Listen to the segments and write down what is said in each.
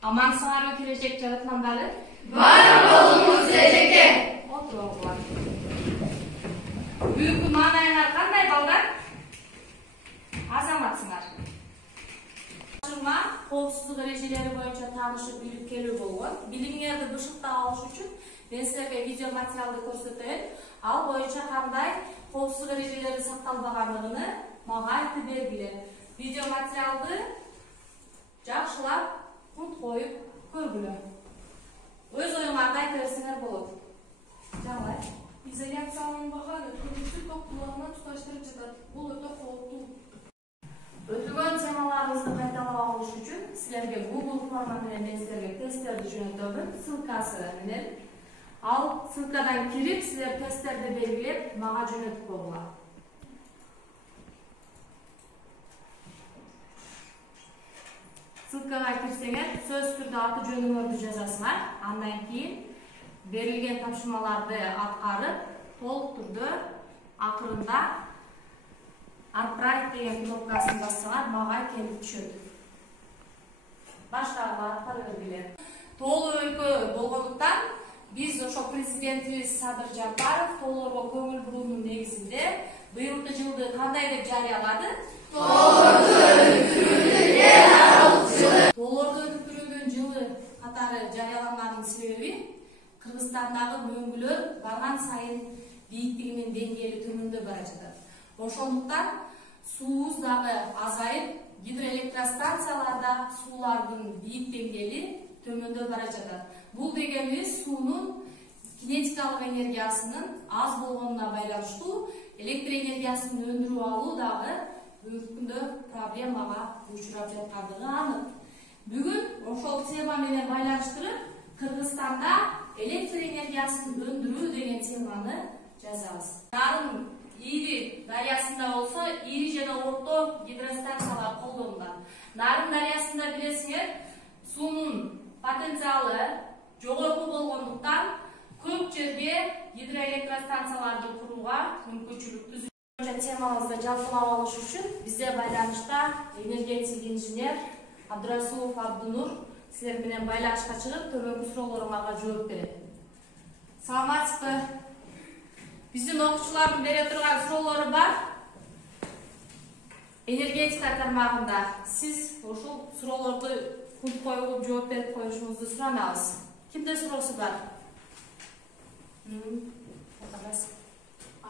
Amansыңар келешек жаратқандары? Бар болуңуз эжеке. Отуруңуздар. Бүгүнкү маанайыңар кандай балдар? Азаматсыңар. Жыма коопсуздук эрежелери боюнча таанышып билип келүү болгон. Билимиңерди бышыктап алыш үчүн мен силерге видео материалды көрсөтөйүн. Ал боюнча кандай коопсуздук эрежелери сакталбаганлыгын мага айтып бергиле. Видео материалды жакшылап пункт коюп көргүлө. Өз оюңарды айта берсеңер болот. Жаңылай. Изоляцияланбаган өткөргүчтү ток булагына туташтырып жатат. Бул өтө кооптуу. Өтүлгөн темаларыбызды кайталап алыш үчүн силерге Google форма менен мен силерге тесттерди жөнөтөмүн, ссылкасы менен. Ал ссылкадан кирип, силер тесттерди белгилеп, мага жөнөтүп койгула. Ссылкага кирсеңер, сөз түрдө аты жөнүңөрдү жазасыңар. Андан кийин берилген тапшырмаларды аткарып, толук түрдө акырында Отправить деген кнопкасын бассаңар, мага келип түшөт. Баштагы аткара бергиле. Толуу өлкө болгондуктан биз ошо президентибиз Садыр Жапаров тоолорго көңүл буруунун негизинде быйылкы жылды кандай деп жарыялады? Тоолорду өнүктүрүүнүн эң аралык жылы. Тоолорду өнүктүрүүнүн жылы катары жарыяланганын себеби Кыргызстандагы мөңгүлөр барган сайын бийиктигинин деңгээли төмөндөп бара жатат. Ошондуктан суубуз дагы азайып, гидроэлектростанцияларда суулардын бийик деңгээли төмөндөп бара жатат. Бул дегенибиз суунун кинетикалык энергиясынын аз болгонуна байланыштуу электр энергиясын өндүрүп алуу дагы бүгүнкү күндө проблемага учурап жаткандыгы анык. Бүгүн ошол тема менен байланыштырып, Кыргызстанда электр энергиясын өндүрүү деген теманы жазабыз. Ири дарыясында болсо, ири жана орто гидростанциялар колдонулат. Нарын дарыясында билесиңер, суунун потенциалы жогорку болгондуктан көп жерге гидроэлектростанцияларды курууга мүмкүнчүлүк түзүлгөн. Темабызды жалпылап алыш үчүн бизде байланышта энергетик инженер Абдурасулов Абдунур силер менен байланышка чыгып, төмөнкү суроолоруңарга жооп берет. Саламатсызбы? Биздин окуучулардын бере турган суроолору бар. Энергетика тармагында сиз ошол суроолорду пункт коюп жооп берип коюшуңузду суранабыз. Кимде суроосу бар?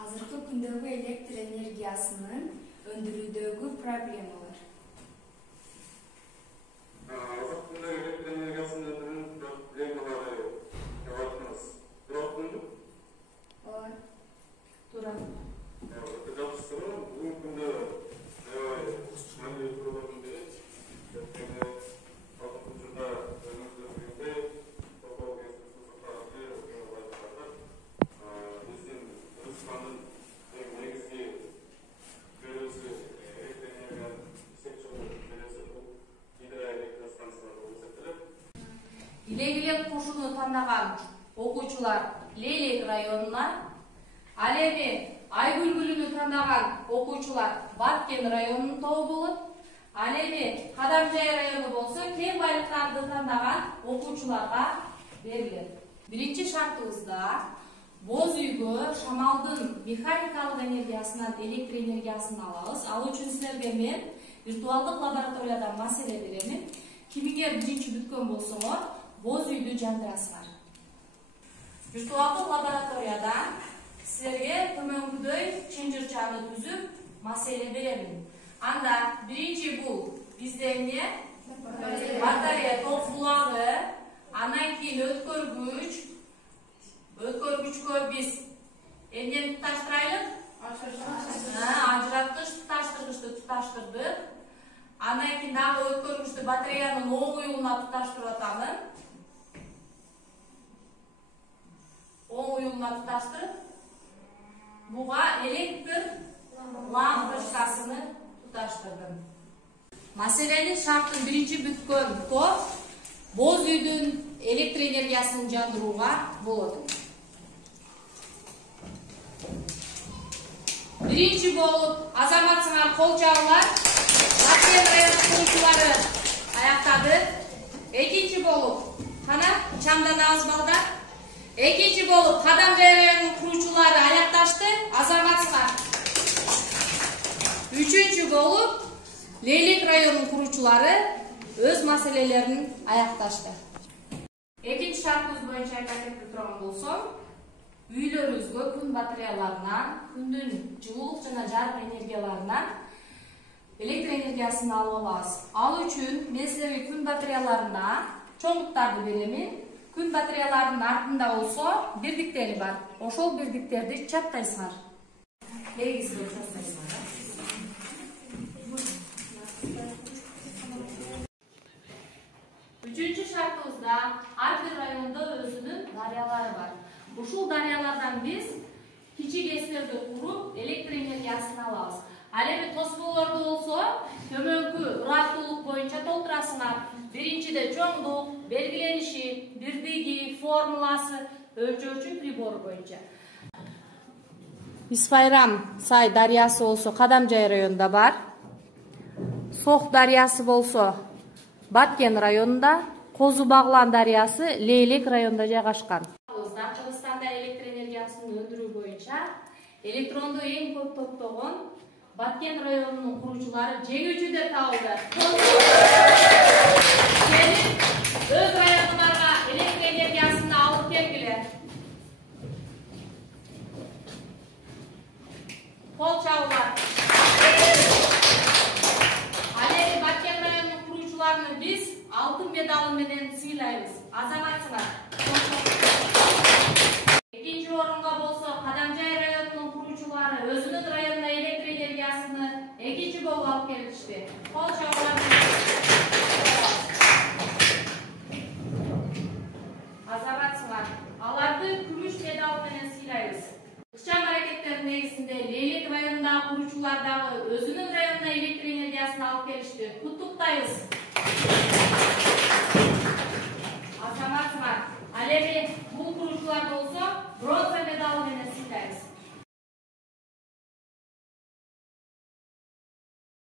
Азыркы күндөгү электр энергиясынын өндүрүүдөгү проблемалар. Азыркы күндөгү электр энергиясынын өндүрүүнүн проблемалары деп айттыңыз. Туурабы? Ооба. Туура. Жакшы суроо. Бүгүнкү күндө мындай туураларды берет. Өткөндө алдыңкы жылда өзүмүздүн биздин Кыргызстандын эң негизги берүүчүсү электр энергиянын иштеп чыгуу берүүчүсү бул гидроэлектростанциялар болуп эсептелет. Илегилек кошууну тандаган окуучулар Лейлек районуна, ал эми Айбүлбүлүнү тандаган окуучулар Баткен районунун тобу болот. Ал эми Кадамжай району болсо, кен байлыктарды тандаган окуучуларга берилет. Биринчи шартыбызда боз үйгө шамалдын механикалык энергиясынан электр энергиясын алабыз. Ал үчүн силерге мен виртуалдык лабораторияда маселе беремин. Кимиңер биринчи бүткөн болсоңор, боз үйдү жандырасыңар. Виртуалдык лабораторияда силерге төмөнгүдөй чынжырчаны түзүп маселе беремин. Анда биринчи бул бизде эмне? Батарея ток булагы, андан кийин өткөргүчкө биз эмнени туташтырайлык? Ажыраткыч туташтыргычты туташтырдык. Андан кийин дагы өткөргүчтү батареянын оң уюлуна туташтырып атамын. Оң уюлуна туташтырып, буга электр лампочкасыны туташтырдым. Маселенин шартын биринчи бүткөн топ боз үйдүн электр энергиясын жандырууга болот. Биринчи болуп азаматсыңар кол жабыңар. Баткен району окуучулары аяктады. Экинчи болуп, кана чамданабыз балдар. Экинчи болуп Кадамжай районунун куруучулары аякташты. Азаматсыңар. Үчүнчү болуп Лейлек районунун куруучулары өз маселелерин аякташты. Экинчи шартыбыз боюнча айта кетип турган болсом, үйлөрүбүзгө күн батареяларынан, күндүн жылуулук жана жарык энергияларынан электр энергиясын алып алабыз. Ал үчүн мен силерге күн батареяларына чоңдуктарды беремин. Күн батареяларынын артында болсо бирдиктери бар. Ошол бирдиктерди чаттайсыңар. Легизге чаттайсыңар. Үчүнчү шартыбызда ар бир райондо өзүнүн дарыялары бар. Ушул дарыялардан биз кичи КЭСтерди куруп, электр энергиясын алабыз. Ал эми тосмолорду болсо, төмөнкү ыраттуулук боюнча толтурасыңар. Биринчиде чоңдук, белгилениши, бирдиги, формуласы, өлчөөчү прибору боюнча. Исфайрам сай дарыясы болсо Кадамжай районунда бар. Сох дарыясы болсо Баткен районунда, Козу Баглан дарыясы Лейлек районунда жайгашкан. Кыргызстанда электр энергиясын өндүрүү боюнча электронду эң көп топтогон Баткен районунун куруучулары жеңүүчү деп табылды. Келип, өз районуңарга электр энергиясын алып келгиле. Кол чабуулар. Ал эми Баткен районунун куруучуларыны биз алтын медалы менен сыйлайбыз. Азаматсыңар. Экинчи орунга болсо Кадамжай районунун куруучулары өзүнүн районуна электр энергиясыны экинчи болуп алып келишти. Кол чабуулар. Азаматсыңар. Аларды күмүш медал менен сыйлайбыз. Ыкчам аракеттердин негизинде Лейлек районундагы куруучулар дагы өзүнүн районуна электр энергиясын алып келишти. Куттуктайбыз. Азаматсыңар. Ал эми бул куруучулар болсо